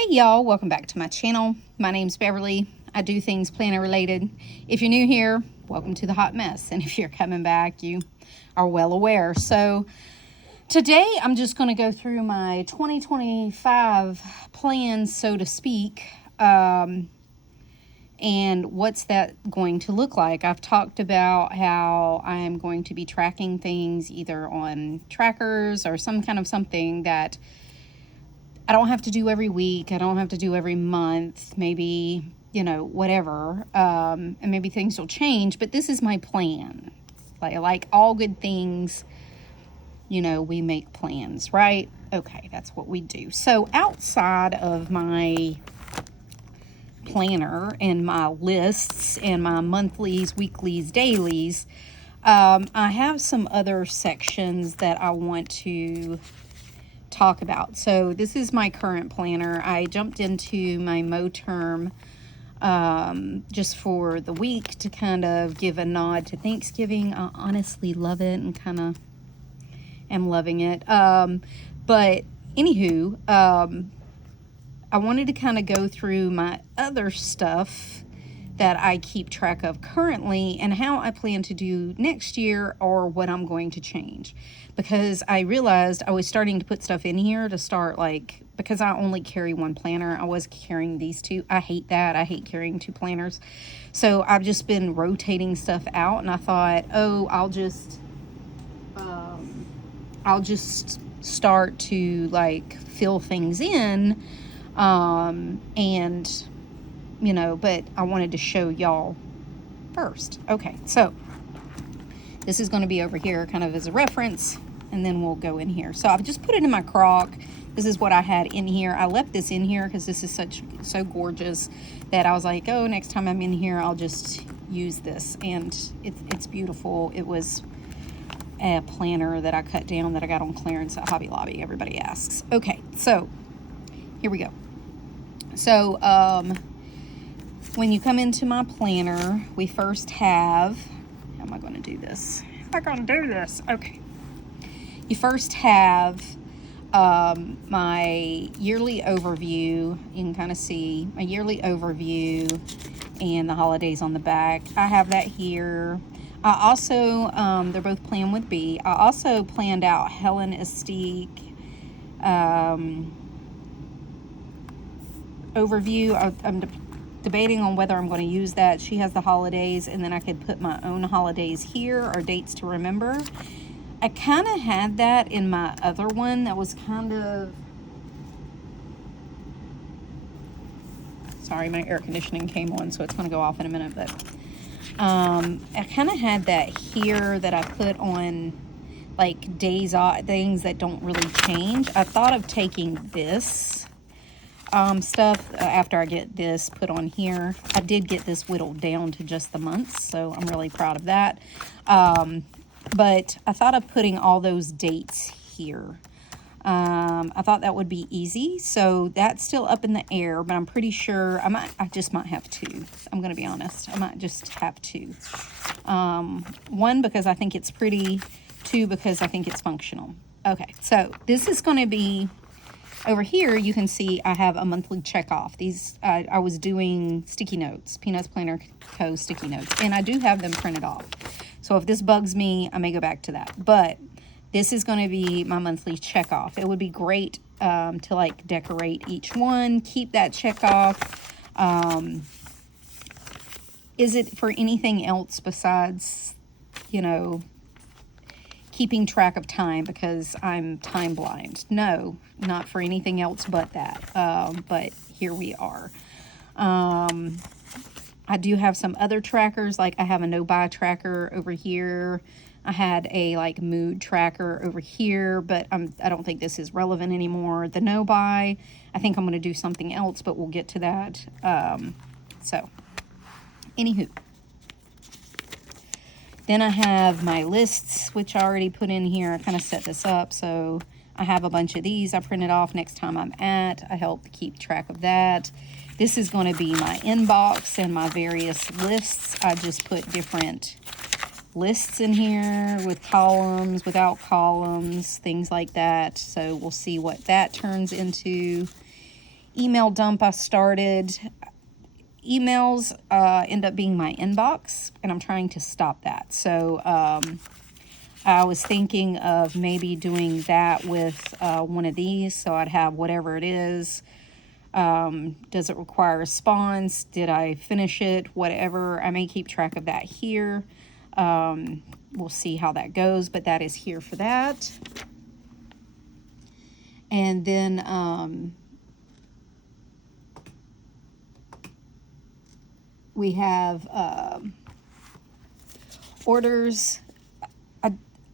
Hey y'all, welcome back to my channel. My name's Beverly. I do things planner related. If you're new here, welcome to the hot mess. And if you're coming back, you are well aware. So today I'm just going to go through my 2025 plans, so to speak. And what's that going to look like? I've talked about how I am going to be tracking things either on trackers or some kind of something that I don't have to do every week. I don't have to do every month, maybe, whatever. And maybe things will change, but this is my plan. Like all good things, we make plans, right? Okay, that's what we do. So outside of my planner and my lists and my monthlies, weeklies, dailies, I have some other sections that I want to talk about. So this is my current planner. I jumped into my Moterm just for the week to kind of give a nod to Thanksgiving. I honestly love it and kind of am loving it. But anywho, I wanted to kind of go through my other stuff that I keep track of currently and how I plan to do next year or what I'm going to change. Because I realized I was starting to put stuff in here to start, because I only carry one planner. I was carrying these two. I hate that. I hate carrying two planners. So I've just been rotating stuff out, and I thought, oh, I'll just start to fill things in, and but I wanted to show y'all first. Okay, so this is going to be over here kind of as a reference, and then we'll go in here. So I've just put it in my crock. This is what I had in here. I left this in here because this is so gorgeous that I was like, oh, next time I'm in here, I'll just use this. And it's beautiful. It was a planner that I cut down that I got on clearance at Hobby Lobby. Everybody asks. Okay, so here we go. So when you come into my planner, we first have, how am I going to do this? Okay. You first have my yearly overview. You can kind of see my yearly overview and the holidays on the back. I have that here. I also, they're both planned with B. I also planned out Helen Estique overview. I'm debating on whether I'm going to use that. She has the holidays, and then I could put my own holidays here or dates to remember. I kind of had that in my other one that was kind of, sorry, my air conditioning came on, so it's going to go off in a minute, but I kind of had that here that I put on days off, things that don't really change. I thought of taking this stuff after I get this put on here. I did get this whittled down to just the months, so I'm really proud of that. But I thought of putting all those dates here. I thought that would be easy, so that's still up in the air, but I'm pretty sure I just might have two. I'm going to be honest. I might just have two. One, because I think it's pretty. Two, because I think it's functional. Okay, so this is going to be, over here you can see I have a monthly check off. These, I was doing sticky notes, Peanuts Planner Co. sticky notes, and I do have them printed off. So if this bugs me, I may go back to that. But this is going to be my monthly check off. It would be great to decorate each one, keep that check off. Is it for anything else besides, keeping track of time because I'm time blind? No, not for anything else but that. But here we are. I do have some other trackers, I have a no-buy tracker over here. I had a mood tracker over here, but I don't think this is relevant anymore. The no-buy, I think I'm going to do something else, but we'll get to that. So, anywho. Then I have my lists, which I already put in here. I kind of set this up, so I have a bunch of these I printed off next time I'm at. I help keep track of that. This is going to be my inbox and my various lists. I just put different lists in here with columns, without columns, things like that. So we'll see what that turns into. email dump I started. Emails end up being my inbox, and I'm trying to stop that. So I was thinking of maybe doing that with one of these, so I'd have whatever it is. Does it require a response? Did I finish it? Whatever. I may keep track of that here. We'll see how that goes, but that is here for that. And then we have orders.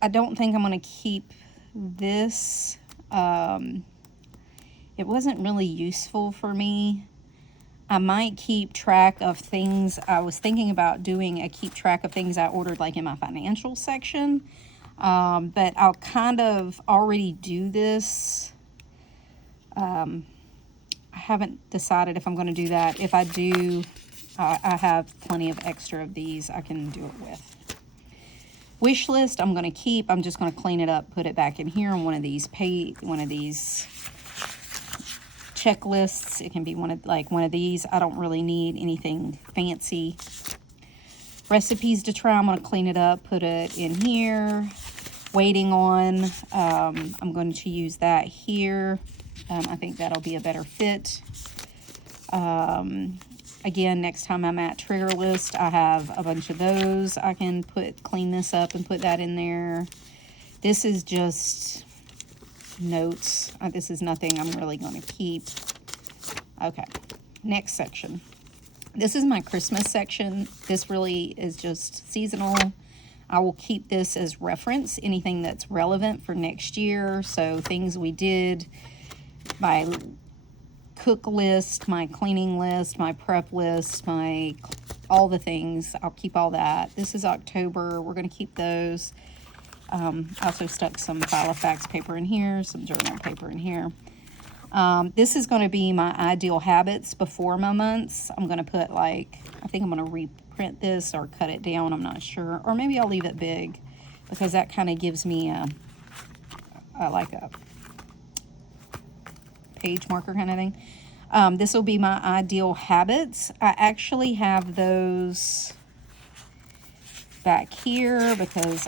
I don't think I'm going to keep this. It wasn't really useful for me. I might keep track of things. I was thinking about doing a keep track of things I ordered like in my financial section. But I'll kind of already do this. I haven't decided if I'm going to do that. If I do, I have plenty of extra of these I can do it with. Wish list I'm going to keep. I'm just going to clean it up, put it back in here on one of these checklists. It can be one of these. I don't really need anything fancy. Recipes to try. I'm going to clean it up, put it in here. Waiting on. I'm going to use that here. I think that'll be a better fit. Again, next time I'm at trigger list, I have a bunch of those. I can clean this up and put that in there. This is just notes. This is nothing I'm really going to keep. Okay, next section. This is my Christmas section. This really is just seasonal. I will keep this as reference, anything that's relevant for next year. So things we did, my cook list, my cleaning list, my prep list, all the things. I'll keep all that. This is October. We're going to keep those. I also stuck some Filofax paper in here, some journal paper in here. This is going to be my ideal habits before my months. I'm going to put I think I'm going to reprint this or cut it down. I'm not sure. Or maybe I'll leave it big because that kind of gives me a page marker kind of thing. This will be my ideal habits. I actually have those back here because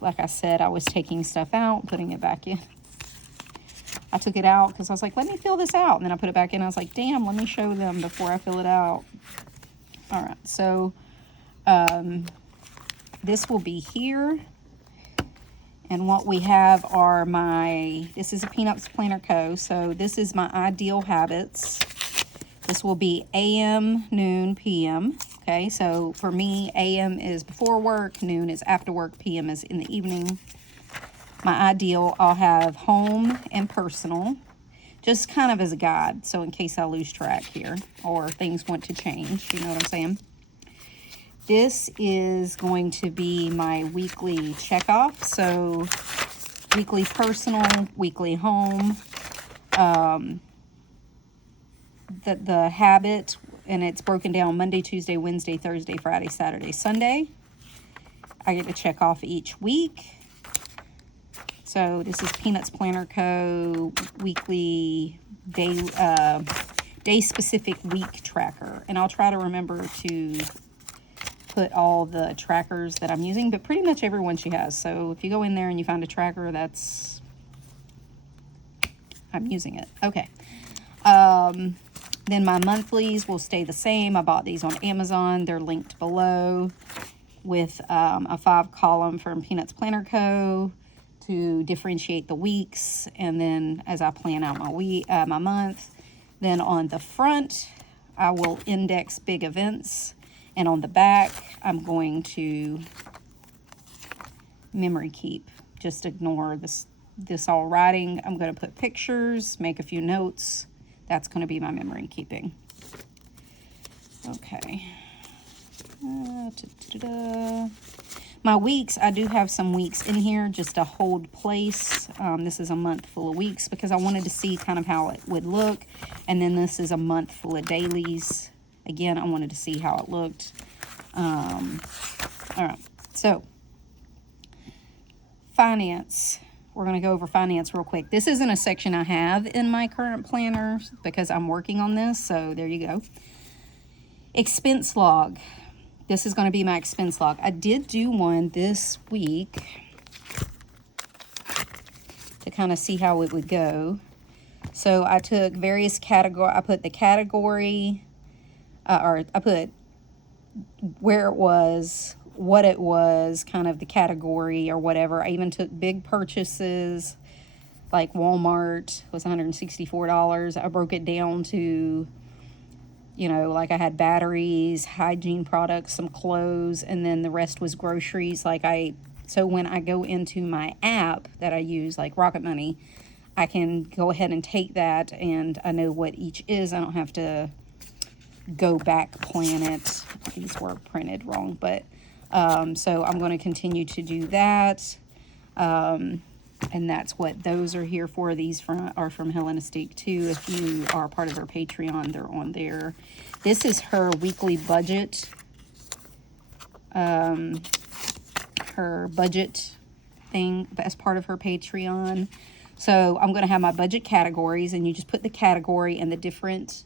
like I said, I was taking stuff out, putting it back in. I took it out because I was like, let me fill this out. And then I put it back in. I was like, damn, let me show them before I fill it out. All right, so this will be here. And what we have are this is a Peanuts Planner Co. So this is my ideal habits. This will be AM, noon, PM. Okay, so for me, AM is before work, noon is after work, PM is in the evening. My ideal, I'll have home and personal, just kind of as a guide. So in case I lose track here or things want to change, you know what I'm saying? This is going to be my weekly checkoff. So weekly personal, weekly home. The habit, and it's broken down Monday, Tuesday, Wednesday, Thursday, Friday, Saturday, Sunday. I get to check off each week. So this is Peanuts Planner Co. weekly day specific week tracker. And I'll try to remember to put all the trackers that I'm using, but pretty much every one she has. So if you go in there and you find a tracker, I'm using it. Okay. Then my monthlies will stay the same. I bought these on Amazon. They're linked below with a 5-column from Peanuts Planner Co. to differentiate the weeks. And then as I plan out my month, then on the front, I will index big events. And on the back, I'm going to memory keep. Just ignore this all writing. I'm going to put pictures, make a few notes. That's going to be my memory keeping. Okay. My weeks, I do have some weeks in here just to hold place. This is a month full of weeks because I wanted to see kind of how it would look. And then this is a month full of dailies. Again, I wanted to see how it looked. All right, so finance. we're going to go over finance real quick. This isn't a section I have in my current planner because I'm working on this, so there you go. Expense log. This is going to be my expense log. I did do one this week to kind of see how it would go. So I took various category. I put the category, or I put where it was, what it was, kind of the category or whatever. I even took big purchases, like Walmart was $164. I broke it down to, you know, like I had batteries, hygiene products, some clothes, and then the rest was groceries. So when I go into my app that I use, like Rocket Money, I can go ahead and take that, and I know what each is. I don't have to go back plan it. These were printed wrong, but so I'm going to continue to do that. And that's what those are here for. These are from Hellenistic too. If you are part of her Patreon, they're on there. This is her weekly budget. Her budget thing as part of her Patreon. So I'm going to have my budget categories, and you just put the category and the different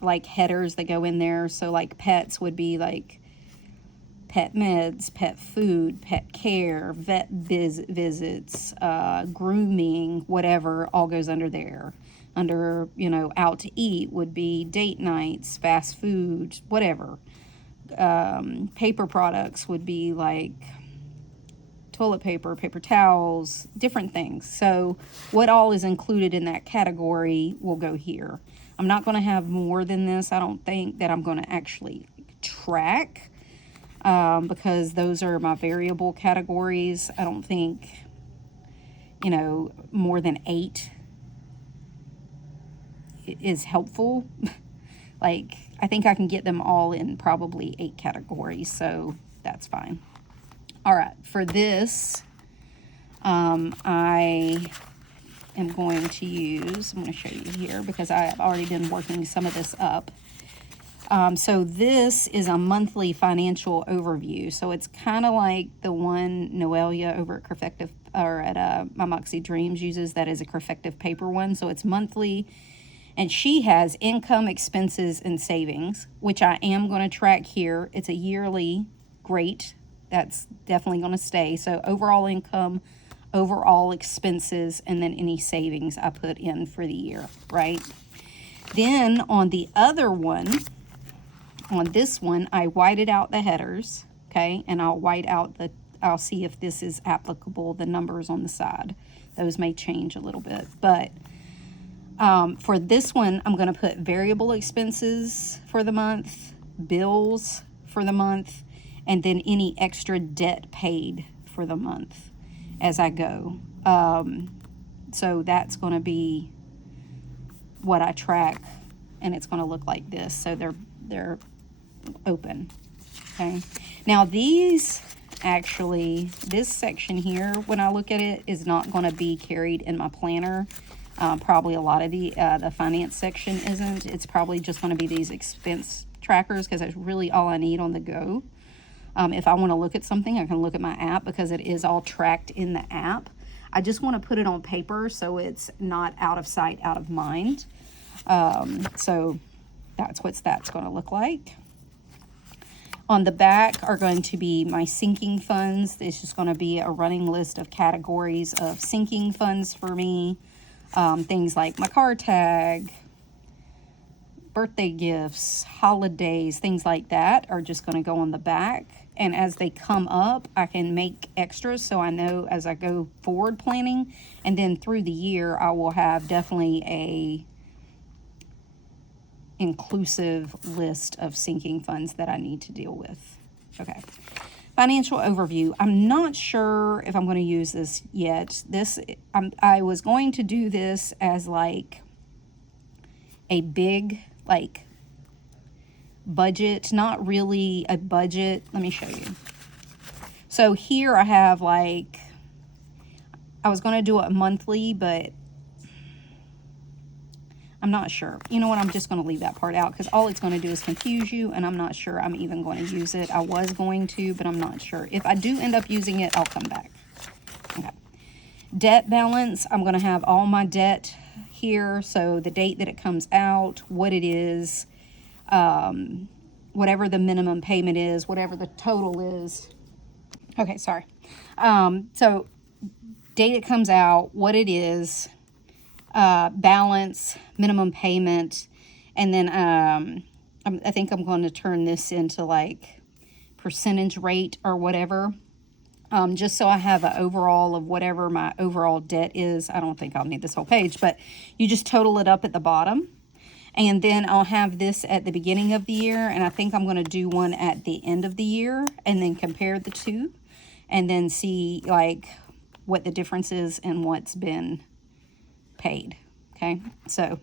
like headers that go in there. So like pets would be like pet meds, pet food, pet care, vet visits, grooming, whatever, all goes under there. Under, you know, out to eat would be date nights, fast food, whatever. Paper products would be like toilet paper, paper towels, different things. So what all is included in that category will go here. I'm not going to have more than this. I don't think that I'm going to actually track because those are my variable categories. I don't think, you know, more than 8 is helpful. Like, I think I can get them all in probably 8 categories, so that's fine. All right, for this, I am going to use, I'm going to show you here because I've already been working some of this up. So this is a monthly financial overview. So it's kind of like the one Noelia over at Perfective, or at My Moxie Dreams uses. That is a Perfective Paper one. So it's monthly. And she has income, expenses, and savings, which I am going to track here. It's a yearly, great. That's definitely going to stay. So overall income, overall expenses, and then any savings I put in for the year, right? Then on the other one, on this one, I whited out the headers, okay? And I'll see if this is applicable, the numbers on the side. Those may change a little bit, but for this one, I'm going to put variable expenses for the month, bills for the month, and then any extra debt paid for the month as I go. So that's going to be what I track, and it's going to look like this. So they're open. Okay. Now these actually, this section here, when I look at it, is not going to be carried in my planner. Probably a lot of the finance section isn't. It's probably just going to be these expense trackers because that's really all I need on the go. If I want to look at something, I can look at my app because it is all tracked in the app. I just want to put it on paper so it's not out of sight, out of mind. So that's what that's going to look like. On the back are going to be my sinking funds. It's just going to be a running list of categories of sinking funds for me. Things like my car tag, birthday gifts, holidays, things like that are just going to go on the back. And as they come up, I can make extras so I know as I go forward planning. And then through the year, I will have definitely a inclusive list of sinking funds that I need to deal with. Okay. Financial overview. I'm not sure if I'm going to use this yet. I was going to do this as like a big, like, budget, not really a budget. Let me show you. So here I have like, I was going to do it monthly, but I'm not sure. You know what? I'm just going to leave that part out because all it's going to do is confuse you, and I'm not sure I'm even going to use it. I was going to, but I'm not sure. If I do end up using it, I'll come back. Okay. Debt balance, I'm going to have all my debt here. So the date that it comes out, what it is, whatever the minimum payment is, whatever the total is. Okay, sorry. So date it comes out, what it is, balance, minimum payment, and then I think I'm going to turn this into like percentage rate or whatever, just so I have an overall of whatever my overall debt is. I don't think I'll need this whole page, but you just total it up at the bottom. And then I'll have this at the beginning of the year, and I think I'm going to do one at the end of the year and then compare the two and then see like what the difference is and what's been paid. Okay, so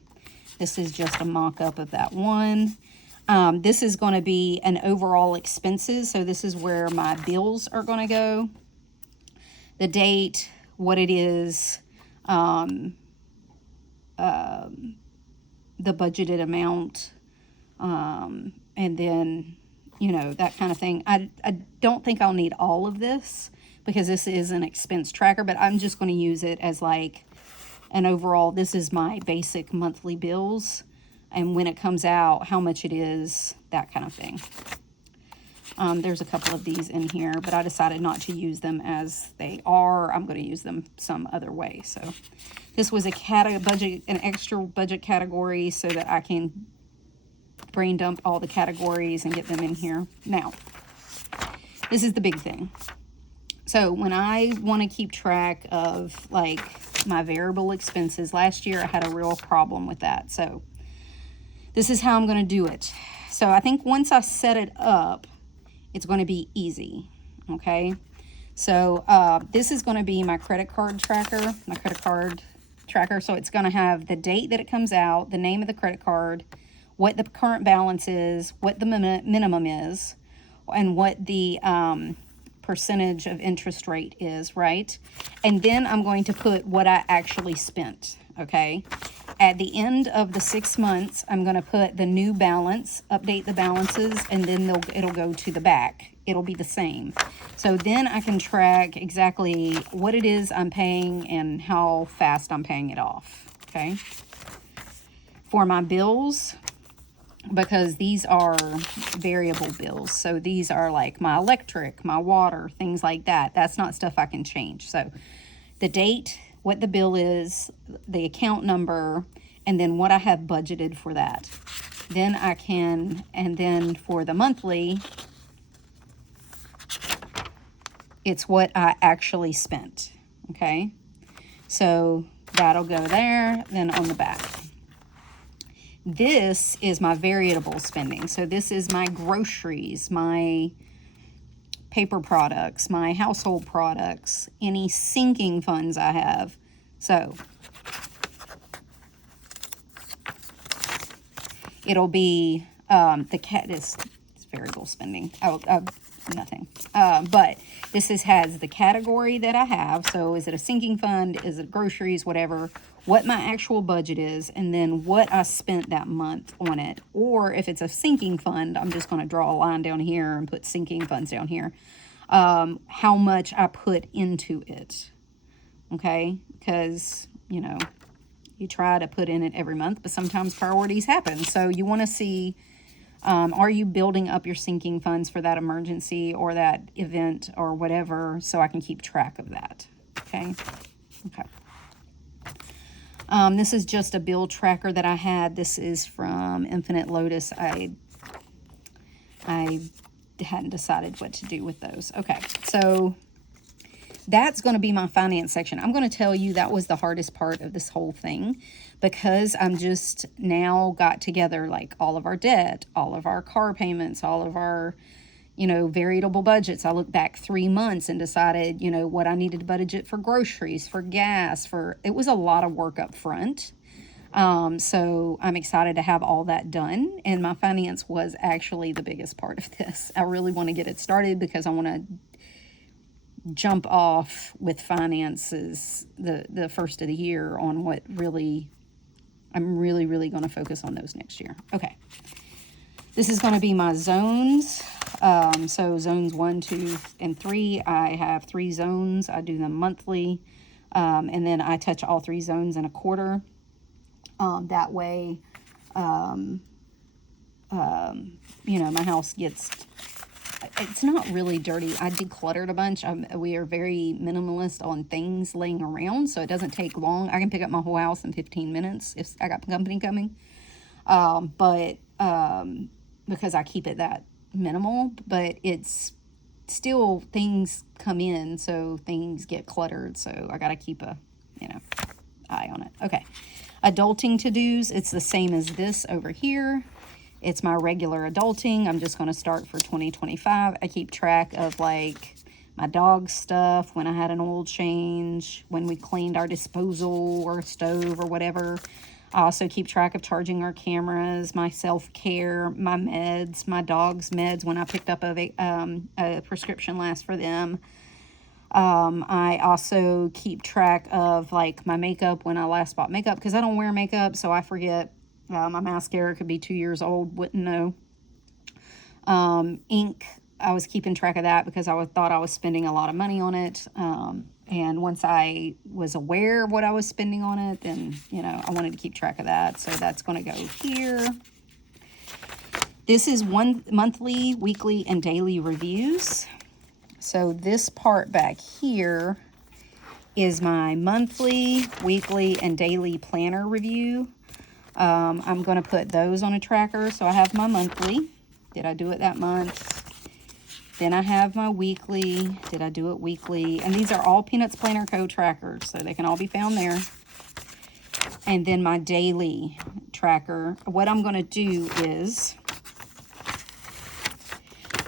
this is just a mock-up of that one. This is going to be an overall expenses, so this is where my bills are going to go. The date, what it is, the budgeted amount, and then, you know, that kind of thing. I don't think I'll need all of this because this is an expense tracker, but I'm just going to use it as like an overall, this is my basic monthly bills, and when it comes out, how much it is, that kind of thing. There's a couple of these in here, but I decided not to use them as they are. I'm going to use them some other way. So this was an extra budget category so that I can brain dump all the categories and get them in here. Now, this is the big thing. So when I want to keep track of like my variable expenses, last year I had a real problem with that. So this is how I'm going to do it. So I think once I set it up, it's going to be easy. Okay. So this is going to be my credit card tracker, So it's going to have the date that it comes out, the name of the credit card, what the current balance is, what the minimum is, and what the percentage of interest rate is, right? And then I'm going to put what I actually spent, okay? At the end of the 6 months, I'm going to put the new balance, update the balances, and then it'll go to the back. It'll be the same. So then I can track exactly what it is I'm paying and how fast I'm paying it off, okay? For my bills, because these are variable bills. So these are like my electric, my water, things like that. That's not stuff I can change. So the date, what the bill is, the account number, and then what I have budgeted for that. Then I can, and then for the monthly, it's what I actually spent, okay? So that'll go there, then on the back. This is my variable spending. So this is my groceries, my paper products, my household products, any sinking funds I have. So it'll be, the cat is variable spending. Nothing. But this has the category that I have. So is it a sinking fund? Is it groceries? Whatever. What my actual budget is, and then what I spent that month on it. Or if it's a sinking fund, I'm just going to draw a line down here and put sinking funds down here. How much I put into it. Okay? Because, you know, you try to put in it every month, but sometimes priorities happen. So you want to see, are you building up your sinking funds for that emergency or that event or whatever, so I can keep track of that. Okay? Okay. This is just a bill tracker that I had. This is from Infinite Lotus. I hadn't decided what to do with those. Okay, so that's going to be my finance section. I'm going to tell you that was the hardest part of this whole thing because I'm just now got together like all of our debt, all of our car payments, all of our, you know, variable budgets. I looked back 3 months and decided, you know, what I needed to budget for groceries, for gas, it was a lot of work up front. So I'm excited to have all that done. And my finance was actually the biggest part of this. I really want to get it started because I want to jump off with finances the first of the year on what really, I'm really going to focus on those next year. Okay. This is going to be my zones. So zones 1, 2, and 3. I have 3 zones. I do them monthly. And then I touch all 3 zones in a quarter. That way, you know, my house gets, it's not really dirty. I decluttered a bunch. We are very minimalist on things laying around, so it doesn't take long. I can pick up my whole house in 15 minutes if I got company coming. Because I keep it that minimal, but it's still, things come in, so things get cluttered, so I got to keep a, you know, eye on it. Okay. Adulting to-dos, it's the same as this over here. It's my regular adulting. I'm just going to start for 2025. I keep track of like my dog stuff, when I had an oil change, when we cleaned our disposal or stove or whatever. I also keep track of charging our cameras, my self-care, my meds, my dog's meds when I picked up a prescription last for them. I also keep track of like my makeup, when I last bought makeup, because I don't wear makeup, so I forget. My mascara could be 2 years old, wouldn't know. Ink, I was keeping track of that because I thought I was spending a lot of money on it. And once I was aware of what I was spending on it, then, you know, I wanted to keep track of that. So that's going to go here. This is monthly, weekly, and daily reviews. So this part back here is my monthly, weekly, and daily planner review. I'm going to put those on a tracker. So I have my monthly. Did I do it that month? Then I have my weekly. Did I do it weekly? And these are all Peanuts Planner Co. trackers, so they can all be found there. And then my daily tracker. What I'm going to do is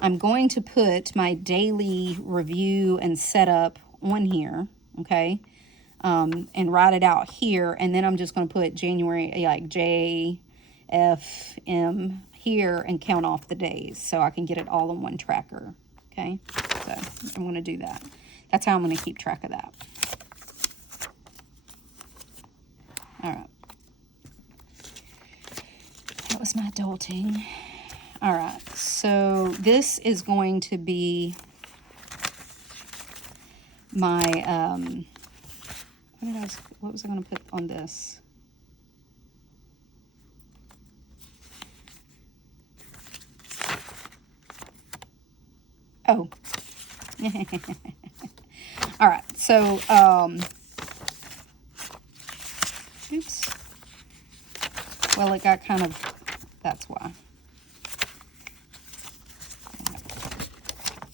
I'm going to put my daily review and setup on here, okay? And write it out here. And then I'm just going to put January, like JFM here, and count off the days so I can get it all in one tracker. Okay, so I'm going to do that. That's how I'm going to keep track of that. All right. That was my adulting. All right, so this is going to be my, what was I going to put on this? Oh. All right. So, oops. Well, it got kind of, that's why.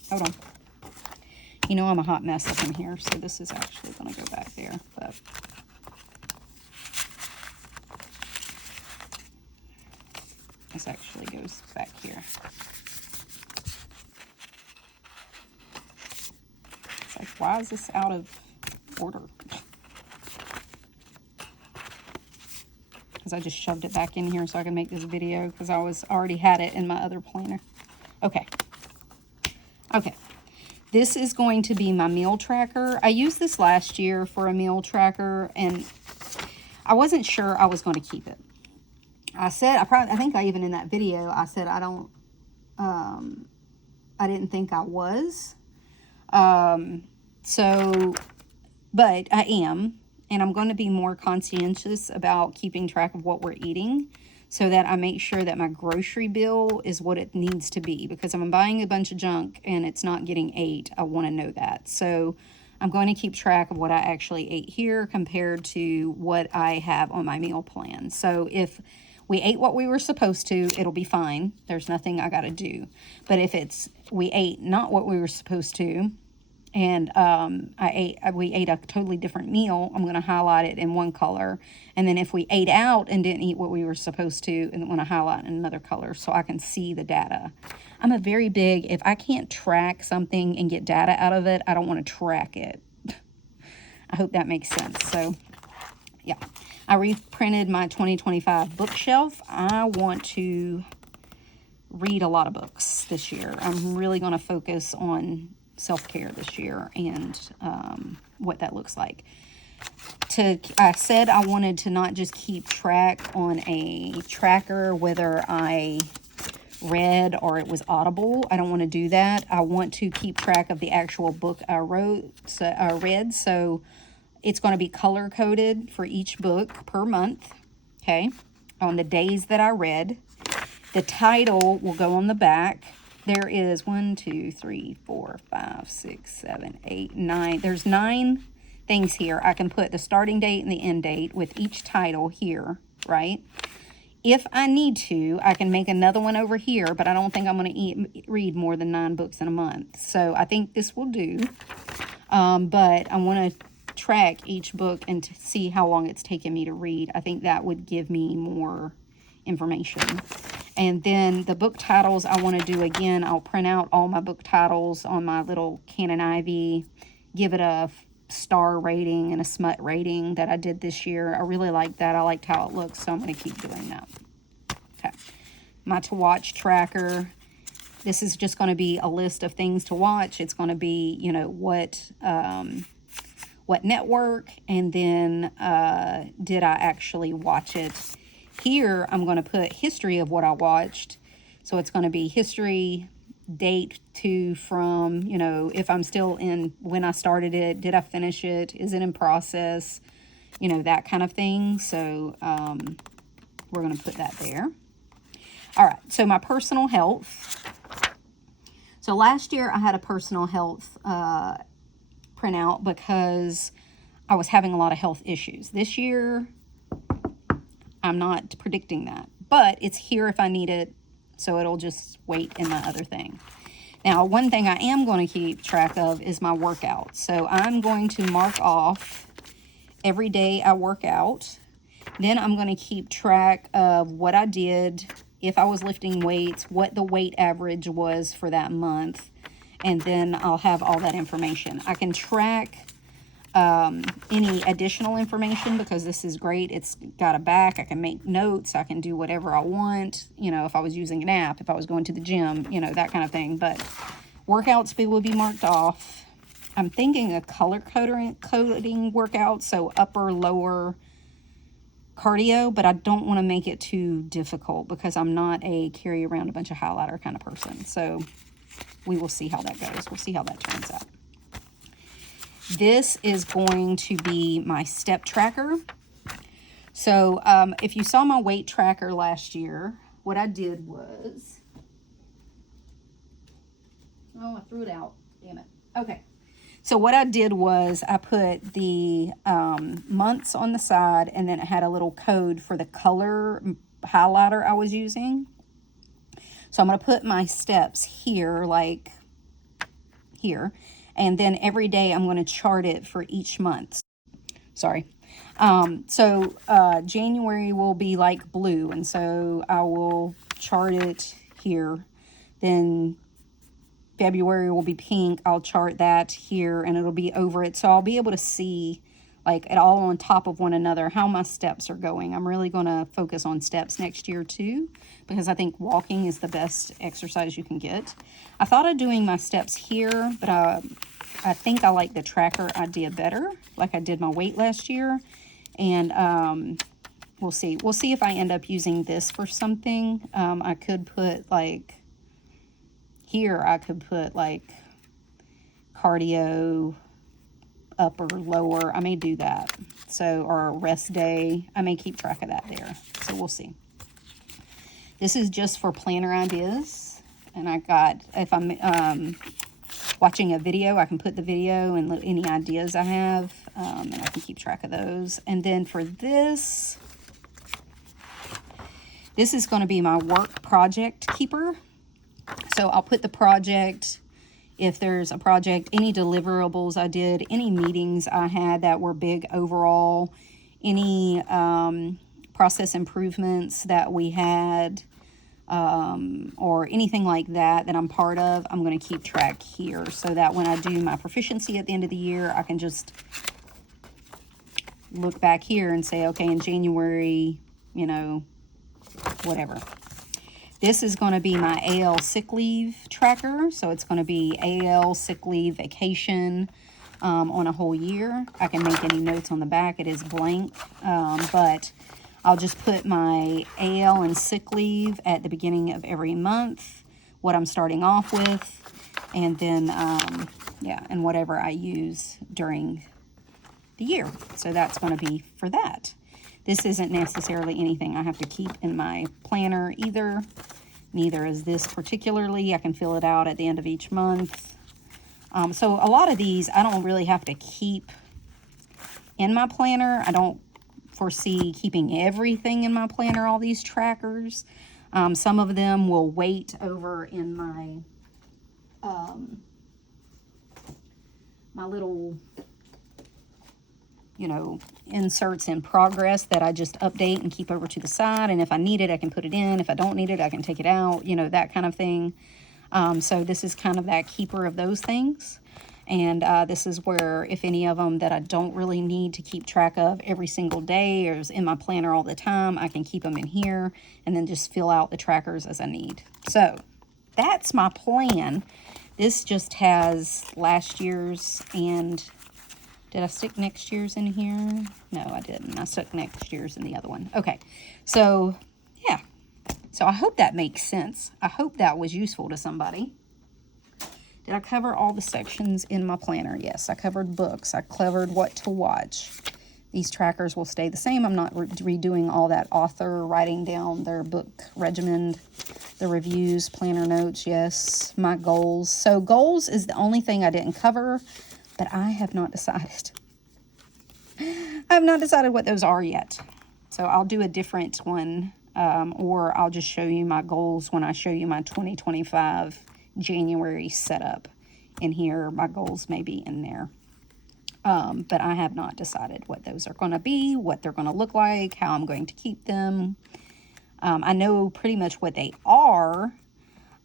Hold on. You know, I'm a hot mess up in here, so this is actually going to go back there, but this actually goes back here. Like, why is this out of order? Because I just shoved it back in here so I can make this video, because I already had it in my other planner. Okay. Okay. This is going to be my meal tracker. I used this last year for a meal tracker, and I wasn't sure I was going to keep it. I said, I think I even in that video, I said I didn't think I was. But I am, and I'm going to be more conscientious about keeping track of what we're eating, so that I make sure that my grocery bill is what it needs to be, because if I'm buying a bunch of junk and it's not getting ate, I want to know that. So I'm going to keep track of what I actually ate here compared to what I have on my meal plan. So if we ate what we were supposed to, it'll be fine. There's nothing I got to do. But if we ate not what we were supposed to, and we ate a totally different meal, I'm going to highlight it in one color. And then if we ate out and didn't eat what we were supposed to, and I'm going to highlight in another color so I can see the data. I'm a very big, if I can't track something and get data out of it, I don't want to track it. I hope that makes sense. So, yeah. I reprinted my 2025 bookshelf. I want to read a lot of books this year. I'm really going to focus on self-care this year and what that looks like. I said I wanted to not just keep track on a tracker whether I read or it was Audible. I don't want to do that. I want to keep track of the actual book I read. So It's going to be color-coded for each book per month, okay, on the days that I read. The title will go on the back. There is 1, 2, 3, 4, 5, 6, 7, 8, 9. There's 9 things here. I can put the starting date and the end date with each title here, right? If I need to, I can make another one over here, but I don't think I'm going to read more than 9 books in a month. So I think this will do. But I want to track each book and to see how long it's taken me to read. I think that would give me more information. And then the book titles I want to do again, I'll print out all my book titles on my little Canon Ivy, give it a star rating and a smut rating that I did this year. I really like that. I liked how it looks, so I'm going to keep doing that. Okay. My to watch tracker. This is just going to be a list of things to watch. It's going to be, you know, what network, and then did I actually watch it. Here, I'm going to put history of what I watched. So it's going to be history, date to from, you know, if I'm still in, when I started it, did I finish it, is it in process, you know, that kind of thing. So we're going to put that there. All right, so my personal health. So last year I had a personal health printout because I was having a lot of health issues. This year, I'm not predicting that, but it's here if I need it, so it'll just wait in my other thing. Now, one thing I am going to keep track of is my workout. So I'm going to mark off every day I work out. Then I'm going to keep track of what I did, if I was lifting weights, what the weight average was for that month, and then I'll have all that information. I can track any additional information because this is great. It's got a back. I can make notes. I can do whatever I want. You know, if I was using an app, if I was going to the gym, you know, that kind of thing. But workouts will be marked off. I'm thinking a color coding workout, so upper, lower cardio, but I don't want to make it too difficult because I'm not a carry around a bunch of highlighter kind of person. So we will see how that goes. We'll see how that turns out. This is going to be my step tracker. So if you saw my weight tracker last year, what I did was, oh, I threw it out. Damn it. Okay. So what I did was I put the months on the side, and then it had a little code for the color highlighter I was using. So I'm going to put my steps here, like here. And then every day I'm going to chart it for each month. Sorry. January will be like blue. And so I will chart it here. Then February will be pink. I'll chart that here and it'll be over it. So I'll be able to see like it all on top of one another, how my steps are going. I'm really going to focus on steps next year too, because I think walking is the best exercise you can get. I thought of doing my steps here, but I think I like the tracker idea better, like I did my weight last year. And we'll see. We'll see if I end up using this for something. I could put like, here I could put like cardio, upper, lower. I may do that. So, or a rest day. I may keep track of that there. So we'll see. This is just for planner ideas. And I got, if I'm watching a video, I can put the video and any ideas I have. And I can keep track of those. And then for this is going to be my work project keeper. So I'll put the project, if there's a project, any deliverables I did, any meetings I had that were big overall, any process improvements that we had, or anything like that that I'm part of, I'm going to keep track here so that when I do my proficiency at the end of the year, I can just look back here and say, okay, in January, you know, whatever. This is going to be my AL sick leave tracker. So it's going to be AL sick leave vacation on a whole year. I can make any notes on the back. It is blank, but I'll just put my AL and sick leave at the beginning of every month, what I'm starting off with, and then, yeah, and whatever I use during the year. So that's going to be for that. This isn't necessarily anything I have to keep in my planner either. Neither is this particularly. I can fill it out at the end of each month. So a lot of these I don't really have to keep in my planner. I don't foresee keeping everything in my planner, all these trackers. Some of them will wait over in my my little, you know, inserts in progress that I just update and keep over to the side. And if I need it, I can put it in. If I don't need it, I can take it out, you know, that kind of thing. So this is kind of that keeper of those things. And this is where, if any of them that I don't really need to keep track of every single day or is in my planner all the time, I can keep them in here and then just fill out the trackers as I need. So that's my plan. This just has last year's, and did I stick next year's in here? No, I didn't. I stuck next year's in the other one. Okay, so yeah. So I hope that makes sense. I hope that was useful to somebody. Did I cover all the sections in my planner? Yes, I covered books. I covered what to watch. These trackers will stay the same. I'm not redoing all that author writing down their book regimen, the reviews, planner notes. Yes, my goals. So goals is the only thing I didn't cover, but I have not decided. I have not decided what those are yet. So I'll do a different one, or I'll just show you my goals when I show you my 2025 January setup. In here, my goals may be in there. But I have not decided what those are going to be, what they're going to look like, how I'm going to keep them. I know pretty much what they are.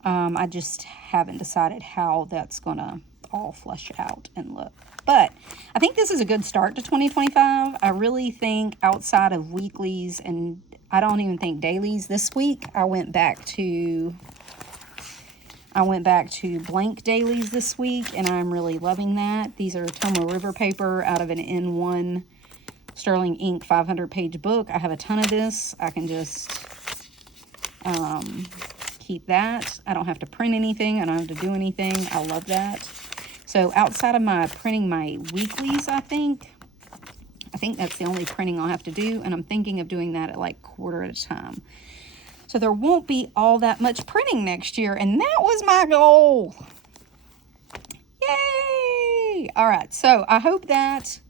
I just haven't decided how that's going to all flush out and look. But I think this is a good start to 2025. I really think outside of weeklies, and I don't even think dailies, this week I went back to blank dailies this week, and I'm really loving that. These are Tomoe River paper out of an N1 Sterling Ink 500-page book. I have a ton of this. I can just keep that. I don't have to print anything. I don't have to do anything. I love that. So outside of my printing my weeklies, I think that's the only printing I'll have to do, and I'm thinking of doing that at like quarter at a time. So there won't be all that much printing next year, and that was my goal. Yay! All right, so I hope that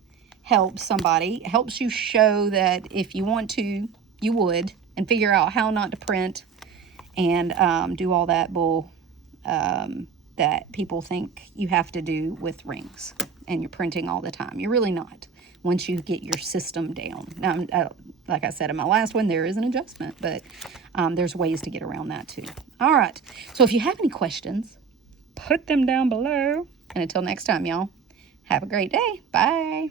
helps somebody. It helps you show that if you want to, you would, and figure out how not to print and do all that bull that people think you have to do with rings, and you're printing all the time. You're really not, once you get your system down. Now, like I said in my last one, there is an adjustment, but there's ways to get around that too. All right, so if you have any questions, put them down below. And until next time, y'all, have a great day. Bye.